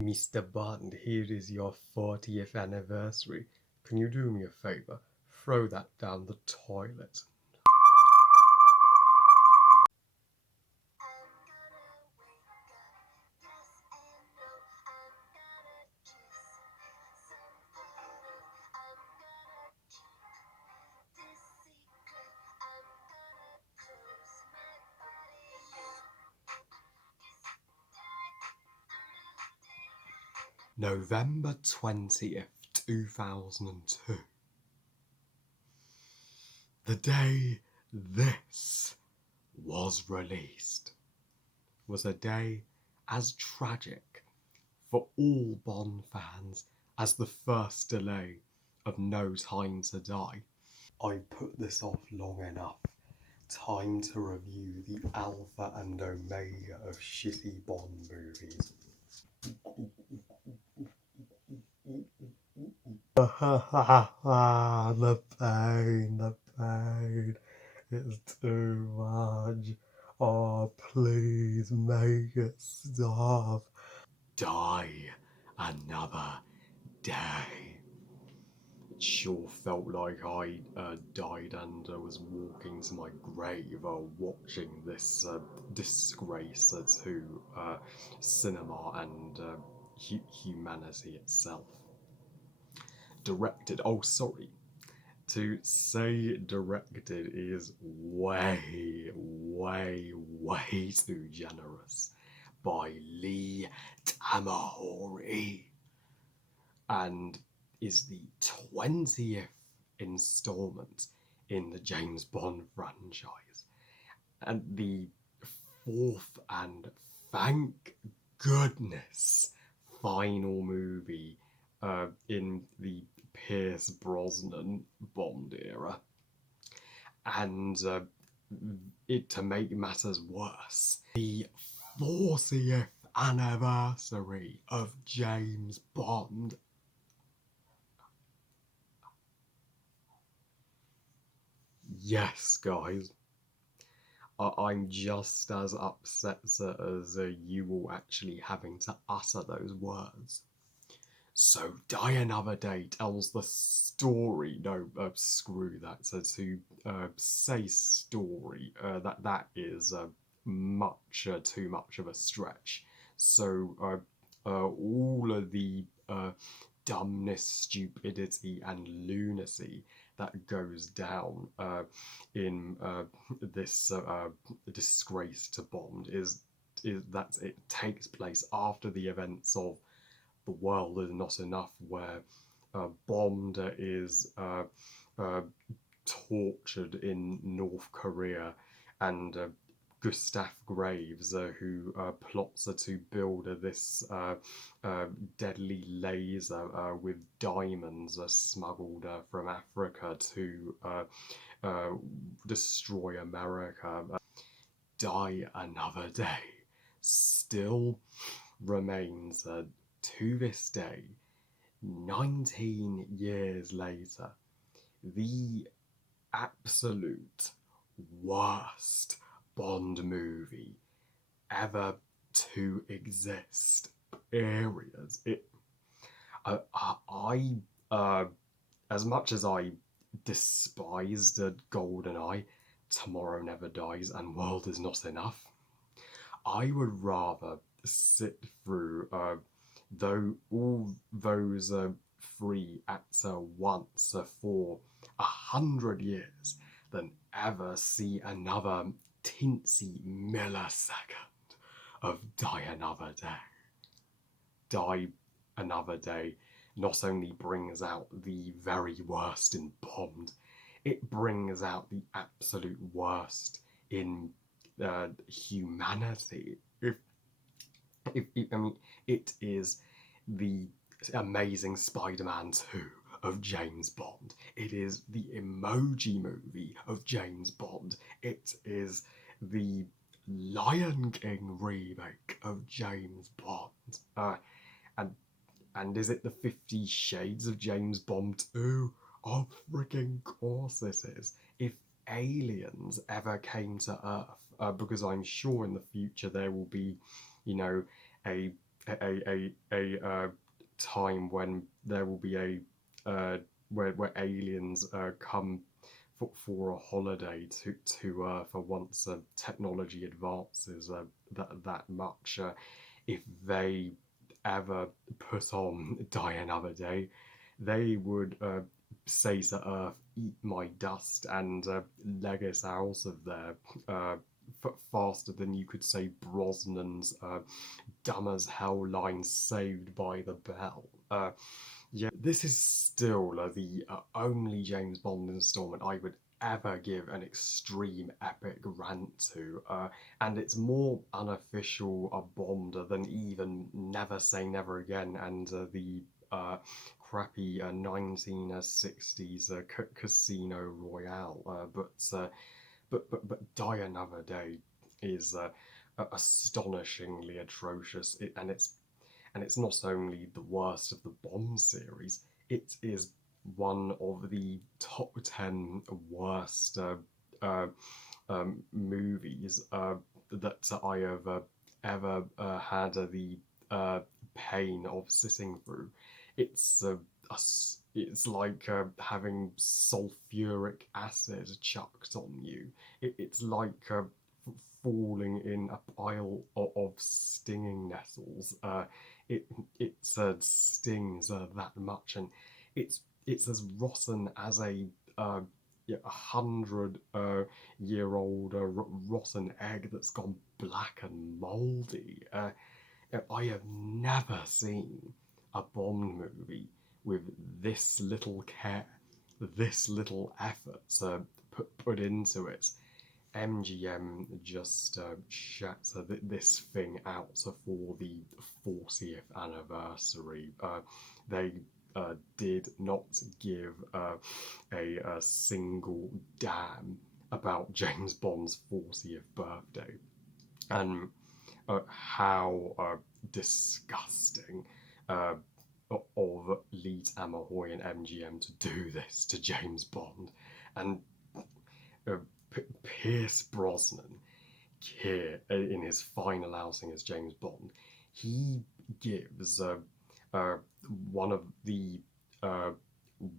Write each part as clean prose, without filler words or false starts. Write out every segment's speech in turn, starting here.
Mr. Bond, here is your 40th anniversary. Can you do me a favor? Throw that down the toilet. November 20th, 2002. The day this was released was a day as tragic for all Bond fans as the first delay of No Time to Die. I put this off long enough. Time to review the alpha and omega of shitty Bond movies. The pain, it's too much. Oh, please make it stop. Die another day. It sure felt like I died and was walking to my grave watching this disgrace to cinema and humanity itself. Directed, oh sorry, to say directed is way, way, way too generous, by Lee Tamahori, and is the 20th installment in the James Bond franchise, and the fourth and, thank goodness, final movie in the Pierce Brosnan Bond era. And to make matters worse, the 40th anniversary of James Bond. Yes, guys, I'm just as upset as you all actually having to utter those words. So Die Another Day tells the story. No, screw that. So to say story, that is much too much of a stretch. So all of the dumbness, stupidity, and lunacy that goes down in this disgrace to Bond is that it takes place after the events of The World Is Not Enough, where Bond is tortured in North Korea, and Gustav Graves, who plots to build this deadly laser with diamonds smuggled from Africa to destroy America. Die Another Day still remains to this day, 19 years later, the absolute worst Bond movie ever to exist. Period. I as much as I despised GoldenEye, Tomorrow Never Dies, and World Is Not Enough, I would rather sit through though all those three at once for 100 years than ever see another tinsy millisecond of Die Another Day. Die Another Day not only brings out the very worst in Bond, it brings out the absolute worst in humanity. I mean, it is the Amazing Spider-Man 2 of James Bond. It is the Emoji Movie of James Bond. It is the Lion King remake of James Bond. And is it the 50 Shades of James Bond 2? Of freaking course it is. If aliens ever came to Earth, because I'm sure in the future there will be, you know, a time when there will be where aliens come for a holiday to Earth, once technology advances that much. If they ever put on Die Another Day, they would say to Earth, "Eat my dust," and leg us out of there faster than you could say Brosnan's dumb as hell line "Saved by the Bell." Yeah, this is still the only James Bond installment I would ever give an extreme epic rant to, and it's more unofficial a Bond than even Never Say Never Again and the crappy 1960s Casino Royale. But Die Another Day is astonishingly atrocious, and it's not only the worst of the Bond series, it is one of the top 10 worst movies that I have ever had the pain of sitting through. It's it's like having sulfuric acid chucked on you. It's like falling in a pile of stinging nettles. It stings that much, and it's as rotten as a 100-year-old rotten egg that's gone black and mouldy. I have never seen a Bond movie with this little care, this little effort put into it. MGM just shut this thing out for the 40th anniversary. They did not give a single damn about James Bond's 40th birthday. And how disgusting of Leet Amahoy and MGM to do this to James Bond. And uh, Pierce Brosnan here in his final outing as James Bond, he gives one of the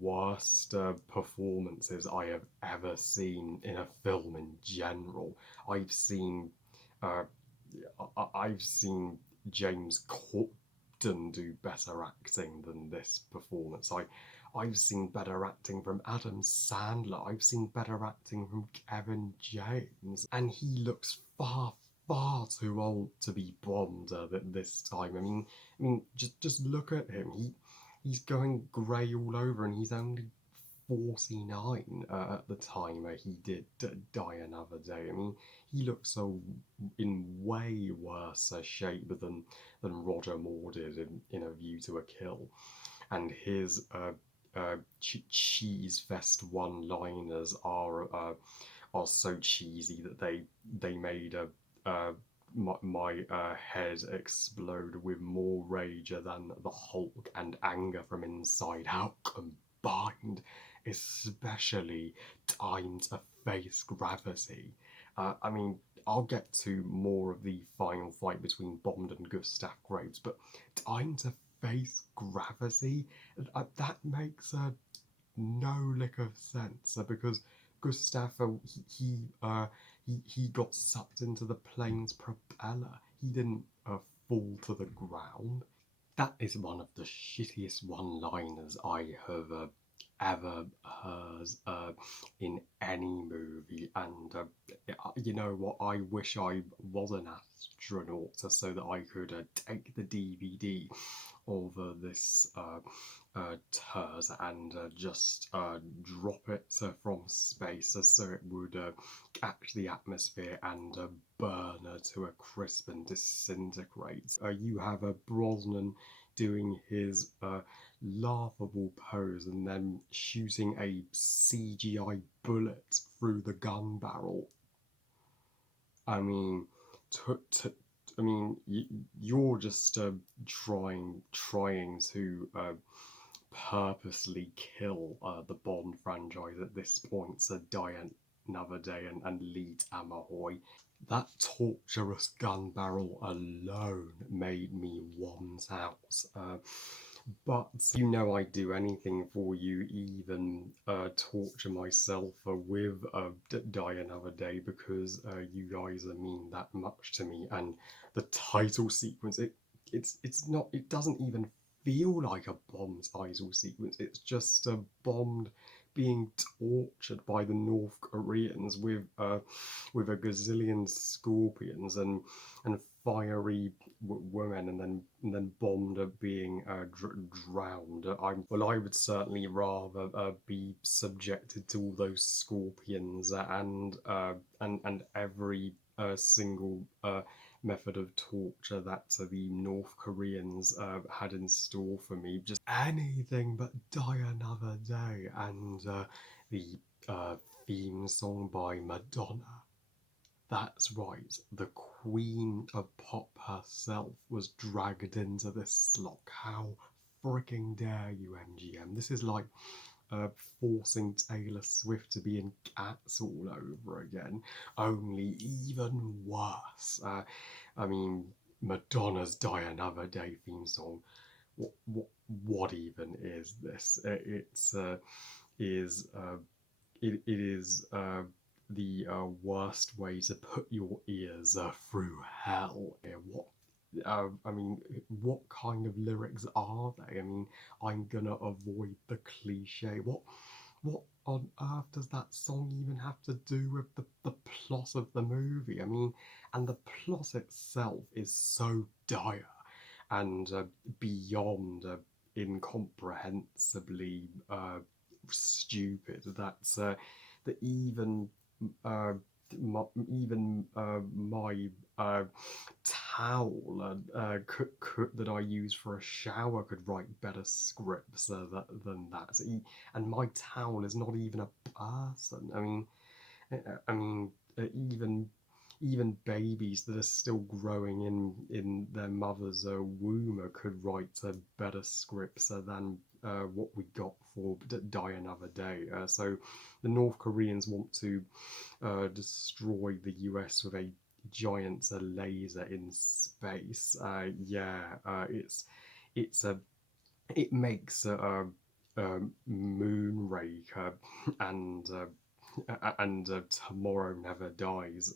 worst performances I have ever seen in a film in general. I've seen uh, I've seen James Corden do better acting than this performance. I've seen better acting from Adam Sandler. I've seen better acting from Kevin James, and he looks far too old to be Bond this time. I mean, just look at him. He's going grey all over, and he's only 49 at the time he did Die Another Day. I mean, he looks so in way worse shape than Roger Moore did in A View to a Kill, and his cheese fest one-liners are so cheesy that they made my head explode with more rage than the Hulk and anger from Inside Out combined, especially Time to Face Gravity. I mean, I'll get to more of the final fight between Bond and Gustav Graves, but Time to Face Gravity, that makes no lick of sense because Gustav he got sucked into the plane's propeller. He didn't fall to the ground. That is one of the shittiest one-liners I have ever heard in any movie. And you know what? I wish I was an astronaut so that I could take the DVD of this turd and just drop it from space so it would catch the atmosphere and burn to a crisp and disintegrate. You have a Brosnan doing his laughable pose and then shooting a CGI bullet through the gun barrel. I mean, I mean, you're just trying to purposely kill the Bond franchise at this point. So Die Another Day and Leet Amahoy. That torturous gun barrel alone made me want out. But you know I'd do anything for you, even torture myself with Die Another Day, because you guys mean that much to me. And the title sequence, it's not, it doesn't even feel like a Bond title sequence. It's just a Bond being tortured by the North Koreans with a gazillion scorpions and fiery women, and then Bond being drowned. I would certainly rather be subjected to all those scorpions and every single method of torture that the North Koreans had in store for me. Just anything but Die Another Day. And the theme song by Madonna. That's right, the queen of pop herself was dragged into this slog. How freaking dare you, MGM? This is like uh, forcing Taylor Swift to be in Cats all over again, only even worse. I mean, Madonna's Die Another Day theme song. What even is this? Is it is the worst way to put your ears through hell. What? I mean, what kind of lyrics are they? I mean, I'm gonna avoid the cliche. What on earth does that song even have to do with the plot of the movie? I mean, and the plot itself is so dire and beyond incomprehensibly stupid that uh, even my towel that I use for a shower could write better scripts than that. And my towel is not even a person. I mean, even babies that are still growing in their mother's womb could write better scripts than what we got for Die Another Day. So the North Koreans want to destroy the US with a giant laser in space. It's a it makes a Moonraker and Tomorrow Never Dies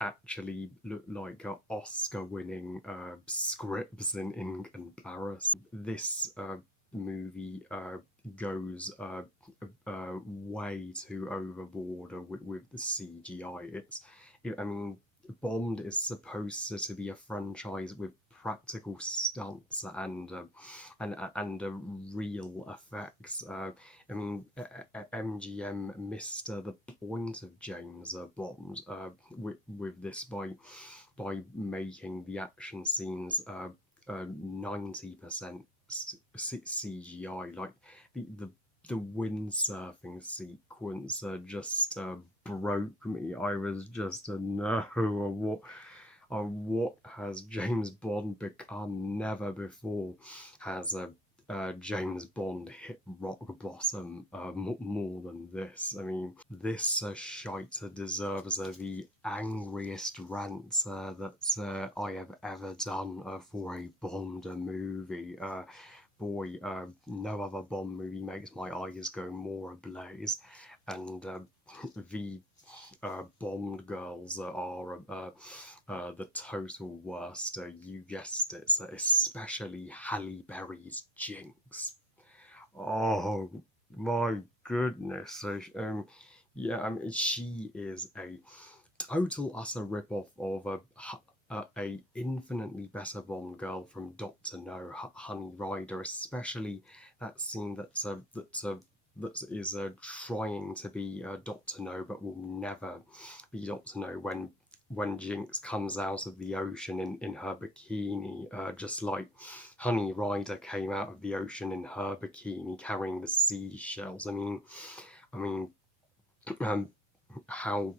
actually look like Oscar-winning scripts in comparison. This movie goes way too overboard with the CGI. I mean, Bond is supposed to be a franchise with practical stunts and real effects. I mean, MGM missed the point of James Bond with this by making the action scenes 90% CGI. Like the windsurfing sequence just broke me. I was just no, what has James Bond become? Never before has James Bond hit rock bottom more than this. I mean, this shite deserves the angriest rant that I have ever done for a Bond movie. Boy, no other Bond movie makes my eyes go more ablaze, and the Bond girls are the total worst. You guessed it, so especially Halle Berry's Jinx. Oh my goodness! Yeah, I mean, she is a total utter rip-off of a infinitely better Bond girl from Doctor No, Honey Rider, especially that scene that is trying to be Doctor No but will never be Doctor No when Jinx comes out of the ocean in her bikini, just like Honey Rider came out of the ocean in her bikini carrying the seashells. I mean, um, how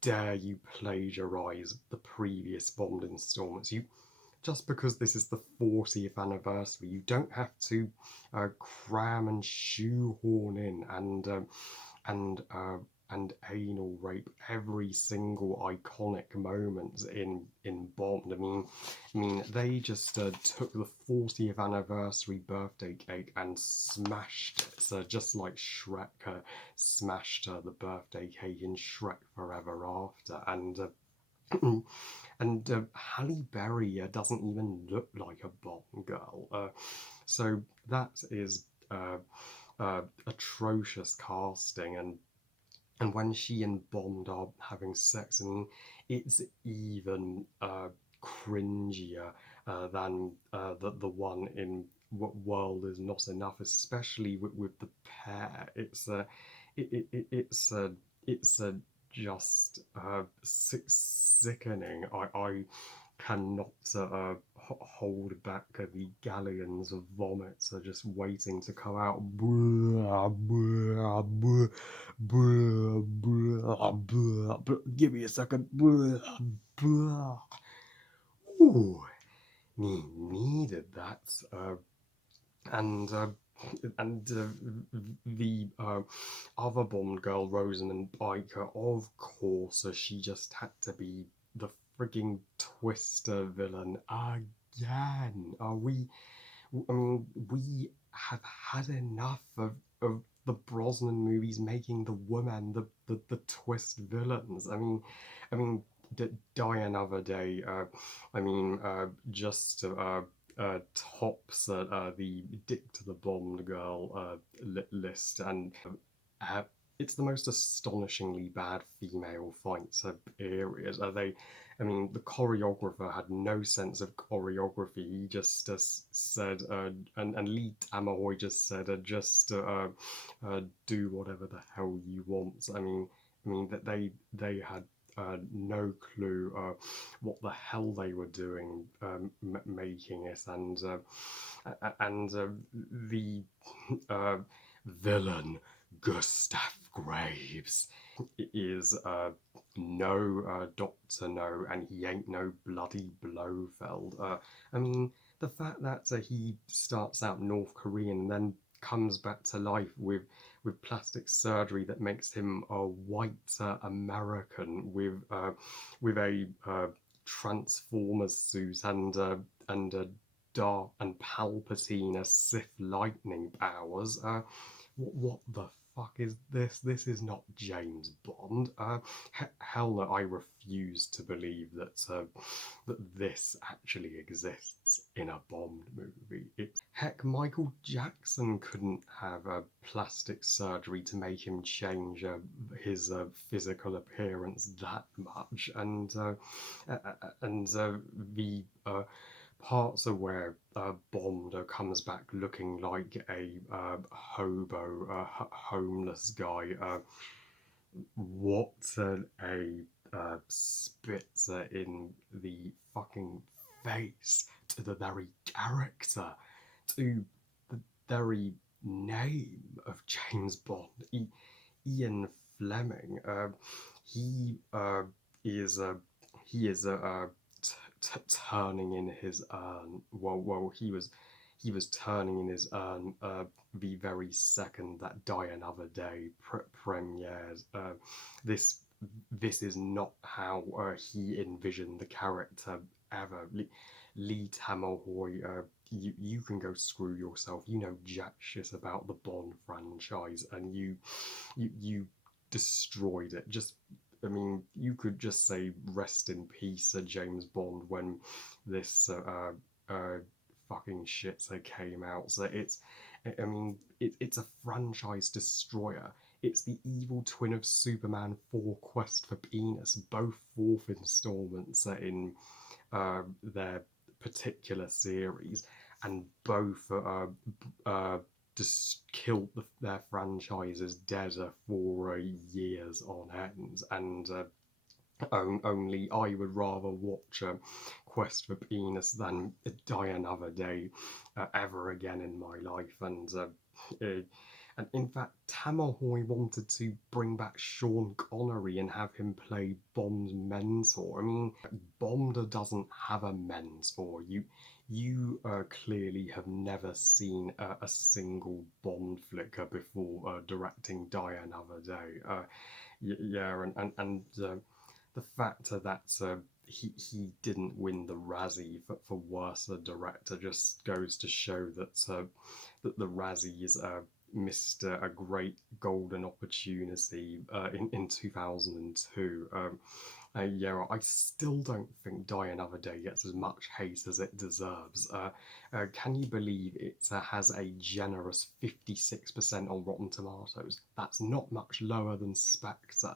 dare you plagiarize the previous Bond installments? You just because this is the 40th anniversary, you don't have to cram and shoehorn in and and anal rape every single iconic moment in Bond. I mean, they just took the 40th anniversary birthday cake and smashed it. So just like Shrek smashed the birthday cake in Shrek Forever After, and Halle Berry doesn't even look like a Bond girl. So that is atrocious casting, and when she and Bond are having sex, I mean, it's even cringier than the one in What World Is Not Enough, especially with the pair. It's just sickening. I cannot hold back the galleons of vomits are just waiting to come out. Give me a second. Ooh, needed that. And the other Bond girl, Rosamund Biker, of course, she just had to be the frigging Twister villain again. We have had enough of the Brosnan movies making the women the twist villains. Die Another Day. Just tops the Dick to the Bond girl list, and uh, it's the most astonishingly bad female fights areas. The choreographer had no sense of choreography. He just said, and Lee Tamahoy just said, do whatever the hell you want. That they had no clue what the hell they were doing making it, and the uh, villain Gustav Graves is no Doctor No, and he ain't no bloody Blofeld. The fact that he starts out North Korean and then comes back to life with plastic surgery that makes him a white American with a Transformers suit and Darth and Palpatine as Sith lightning powers. What the fuck is this? This is not James Bond. Hell no, I refuse to believe that this actually exists in a Bond movie. Heck, Michael Jackson couldn't have plastic surgery to make him change his physical appearance that much, and the parts of where Bond comes back looking like a hobo, homeless guy. What a spitzer in the fucking face to the very character, to the very name of James Bond. Ian Fleming. He is he is turning in his urn. He was turning in his urn the very second that Die Another Day premieres. This is not how he envisioned the character ever. Lee Tamahoy, you can go screw yourself. You know jack shit about the Bond franchise, and you destroyed it. You could just say rest in peace, James Bond, when this fucking shit came out. So it's a franchise destroyer. It's the evil twin of Superman 4 Quest for Penis, both fourth installments in their particular series, and both just killed their franchises dead for years on end. And only I would rather watch Quest for Penis than Die Another Day ever again in my life. And in fact, Tamahoy wanted to bring back Sean Connery and have him play Bond's mentor. Bond doesn't have a mentor. You clearly have never seen a single Bond flick before directing Die Another Day. Yeah, and the fact that he didn't win the Razzie for worst director just goes to show that the Razzies missed a great golden opportunity in 2002. Yeah, I still don't think Die Another Day gets as much hate as it deserves. Can you believe it has a generous 56% on Rotten Tomatoes? That's not much lower than Spectre.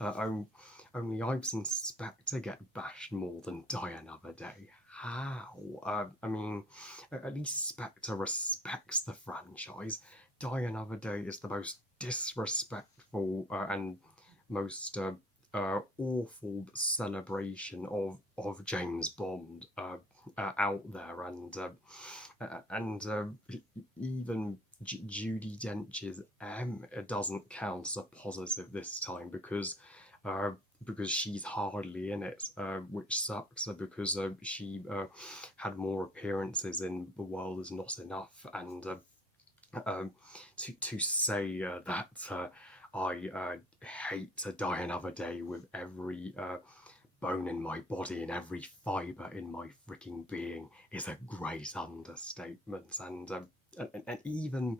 Only I've seen Spectre get bashed more than Die Another Day. How? I mean, at least Spectre respects the franchise. Die Another Day is the most disrespectful and most awful celebration of James Bond out there, and even Judy Dench's M doesn't count as a positive this time uh, because she's hardly in it, which sucks because she had more appearances in The World Is Not Enough, and to say that I hate to die another day with every bone in my body and every fibre in my freaking being is a great understatement. And even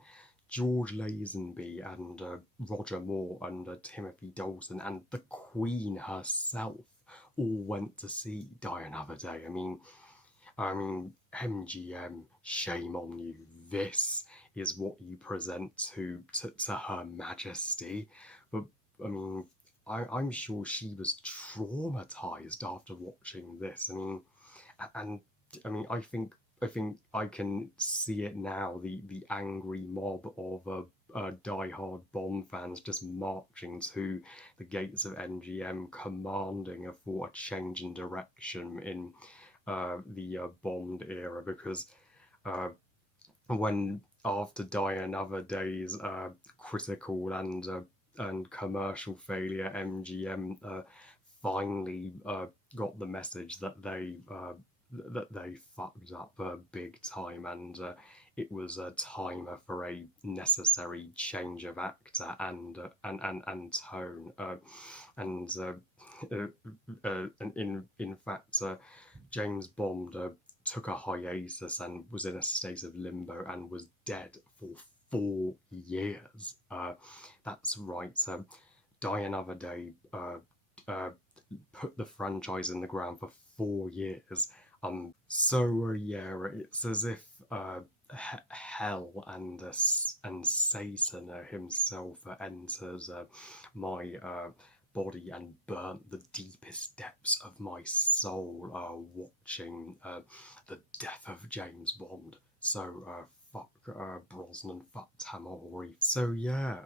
George Lazenby and Roger Moore and Timothy Dalton and the Queen herself all went to see Die Another Day. I mean, MGM, shame on you. This is what you present to Her Majesty. But I mean, I'm sure she was traumatized after watching this. And I think I can see it now. The angry mob of die-hard Bond fans just marching to the gates of MGM, commanding for a change in direction in the Bond era, because uh, when after Die Another Day's critical and commercial failure, MGM finally got the message that they fucked up big time, and it was a timer for a necessary change of actor and tone, and and in fact, James Bond took a hiatus and was in a state of limbo and was dead for 4 years. That's right. Die Another Day uh, put the franchise in the ground for 4 years. So yeah, it's as if hell and Satan himself enters my body and burnt the deepest depths of my soul watching the death of James Bond. So fuck Brosnan, fuck Tamori. So yeah,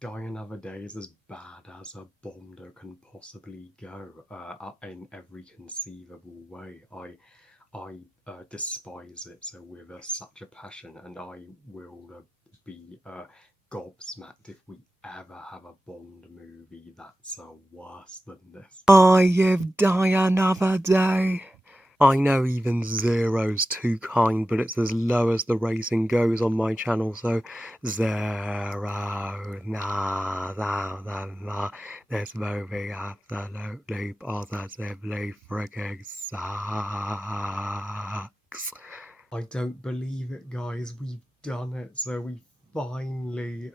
Die Another Day is as bad as a Bonder can possibly go in every conceivable way. I despise it with such a passion, and I will be gobsmacked if we ever have a Bond movie that's worse than this. I give Die Another Day. I know even zero's too kind, but it's as low as the rating goes on my channel, so zero. Nah. This movie absolutely, positively freaking sucks. I don't believe it, guys. We've done it. So we finally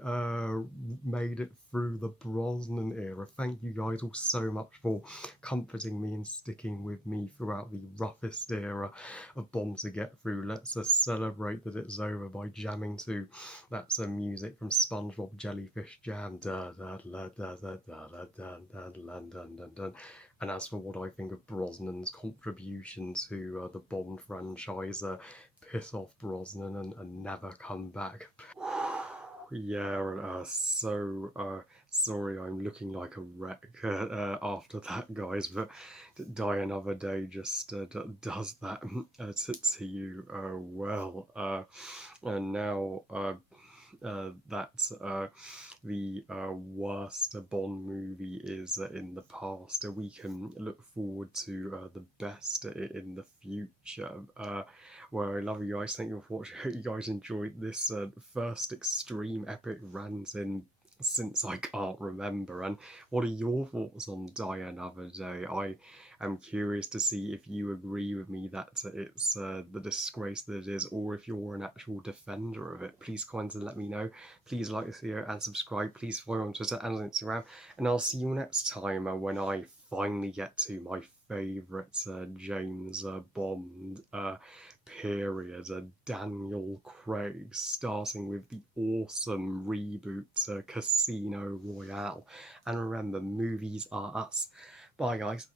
made it through the Brosnan era. Thank you guys all so much for comforting me and sticking with me throughout the roughest era of Bond to get through. Let's celebrate that it's over by jamming to that's music from SpongeBob Jellyfish Jam. And as for what I think of Brosnan's contribution to the Bond franchise, piss off Brosnan and never come back. Yeah, so sorry I'm looking like a wreck after that, guys, but Die Another Day just does that to you well. And now that the worst Bond movie is in the past, we can look forward to the best in the future. Well, I love you guys. Thank you for watching. I hope you guys enjoyed this first extreme epic rant in since I can't remember. And what are your thoughts on Die Another Day? I am curious to see if you agree with me that it's the disgrace that it is, or if you're an actual defender of it. Please comment and let me know. Please like this video and subscribe. Please follow on Twitter and on Instagram. And I'll see you next time when I finally get to my favourite James Bond period, Daniel Craig, starting with the awesome reboot Casino Royale. And remember, movies are us. Bye, guys.